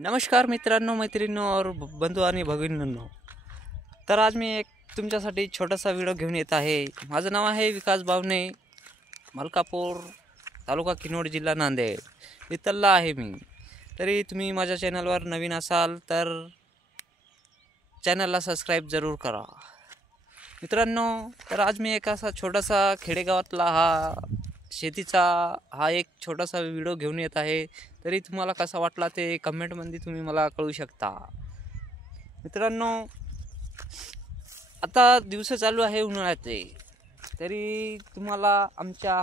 नमस्कार मित्रांनो, मैत्रिणींनो और बंधू आणि भगिनींनो. तर आज मी एक तुमच्यासाठी छोटासा व्हिडिओ घेऊन येत आहे. माझं नाव आहे विकास बावणे, मलकापूर, तालुका किनवट, जिल्हा नांदेड. इथला आहे मी. तरी तुम्ही माझ्या चॅनलवर नवीन असाल तर चॅनलला सबस्क्राईब जरूर करा. मित्रांनो, तर आज मी एक असा छोटासा खेडेगावातला शेतीचा एक छोटासा व्हिडिओ घेऊन येत आहे. तरी तुम्हाला कसा वाटला ते कमेंटमध्ये तुम्ही मला कळू शकता. मित्रांनो, आता दिवस चालू आहे उन्हाळ्याचे. तरी तुम्हाला आमच्या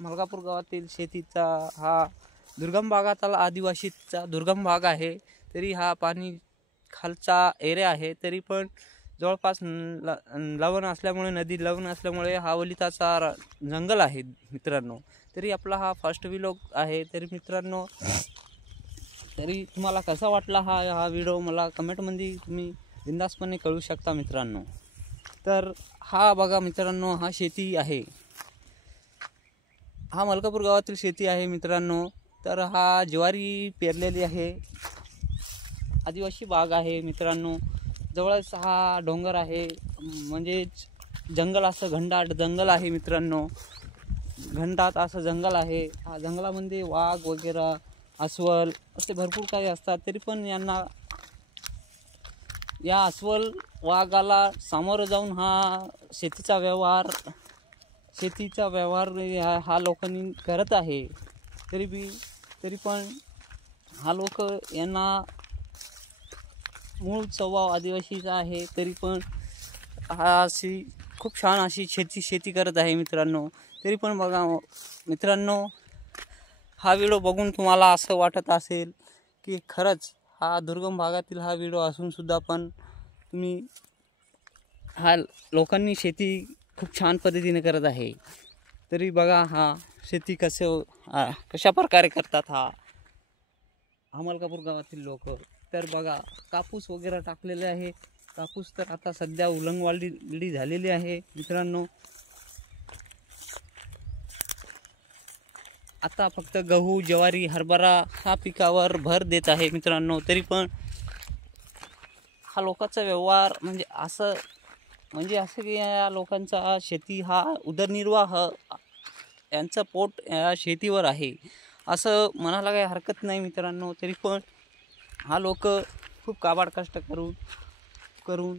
मलकापूर गावातील शेतीचा दुर्गम भागातला आदिवासीचा दुर्गम भाग आहे. तरी पाणी खालचा एरिया आहे. तरी पण जवळपास लवण असल्यामुळे, नदी लवण असल्यामुळे वलिताचा जंगल आहे मित्रांनो. तरी आपला फर्स्ट व्लॉग आहे. तरी मित्रांनो, तरी तुम्हाला कसा वाटला हा व्हिडिओ मला कमेंटमध्ये तुम्ही बिंदासपणे कळू शकता मित्रांनो. तर बघा मित्रांनो, शेती आहे. मलकापूर गावातील शेती आहे मित्रांनो. तर ज्वारी पेरलेली आहे. आदिवासी भाग आहे मित्रांनो. जवळच डोंगर आहे, म्हणजे जंगल, असं घनदाट जंगल आहे मित्रांनो. घनदाट असं जंगल आहे. जंगलामध्ये वाघ वगैरे, अस्वल असे भरपूर काही असतात. तरी पण या अस्वल वाघाला सामोरं जाऊन शेतीचा व्यवहार लोकांनी करत आहे. तरी पण लोक यांना मूळ स्वभाव आदिवासीचा आहे. तरी पण अशी खूप छान अशी शेती करत आहे मित्रांनो. तरी पण बघा मित्रांनो, व्हिडिओ बघून तुम्हाला असं वाटत असेल की खरंच दुर्गम भागातील व्हिडिओ असून सुद्धा पण तुम्ही लोकांनी शेती खूप छान पद्धतीने करत आहे. तरी बघा शेती कशा प्रकारे करतात मलकापूर गावातील लोक. तर बघा, कापूस वगैरे टाकलेले आहे. कापूस तर आता सध्या उलंगवाडी झालेली आहे मित्रांनो. आता फक्त गहू, ज्वारी, हरभरा पिकावर भर देत आहे मित्रांनो. तरी पण लोकांचा व्यवहार म्हणजे असं की या लोकांचा शेती उदरनिर्वाह, यांचं पोट शेतीवर आहे असं म्हणायला काही हरकत नाही मित्रांनो. तरी पण लोक खूप काबाड कष्ट करून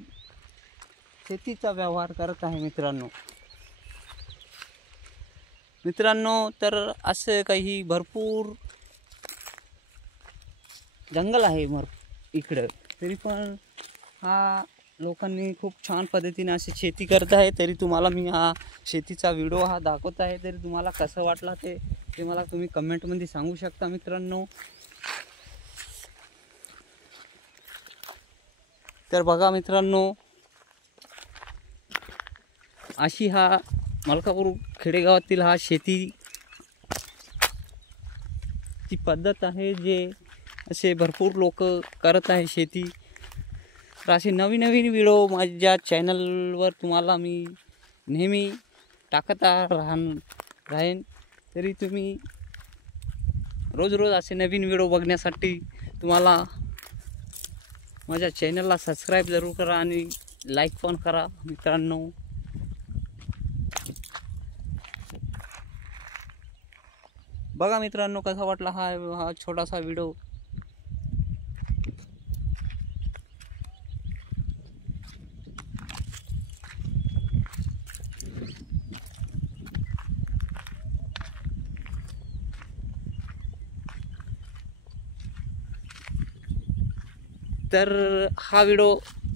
शेतीचा व्यवहार करत आहे मित्रांनो. तर असं काही भरपूर जंगल आहे इकडं. तरी पण लोकांनी खूप छान पद्धतीने अशी शेती करत आहे. तरी तुम्हाला मी शेतीचा व्हिडिओ दाखवत आहे. तरी तुम्हाला कसं वाटला ते मला तुम्ही कमेंटमध्ये सांगू शकता मित्रांनो. तर बघा मित्रांनो, अशी मलकापूर खेडेगावातील शेतीची पद्धत आहे, जे असे भरपूर लोक करत आहे शेती. तर असे नवीन व्हिडिओ माझ्या चॅनलवर तुम्हाला मी नेहमी टाकत राहीन. तरी तुम्ही रोज असे नवीन व्हिडिओ बघण्यासाठी तुम्हाला माझ्या चॅनलला सबस्क्राईब जरूर करा आणि लाईक पण करा मित्रांनो. बघा मित्रांनो, कसा वाटला हा छोटासा व्हिडिओ. तर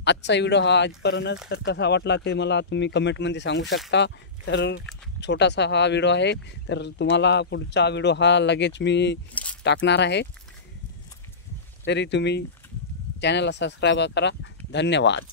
आजचा व्हिडिओ आजपर्यंत तर कसा वाटला ते मला तुम्ही कमेंटमध्ये सांगू शकता. तर छोटासा व्हिडिओ आहे. तर तुम्हाला पुढचा व्हिडिओ लगेच मी टाकणार आहे. तरी तुम्ही चॅनलला सबस्क्राईब करा. धन्यवाद.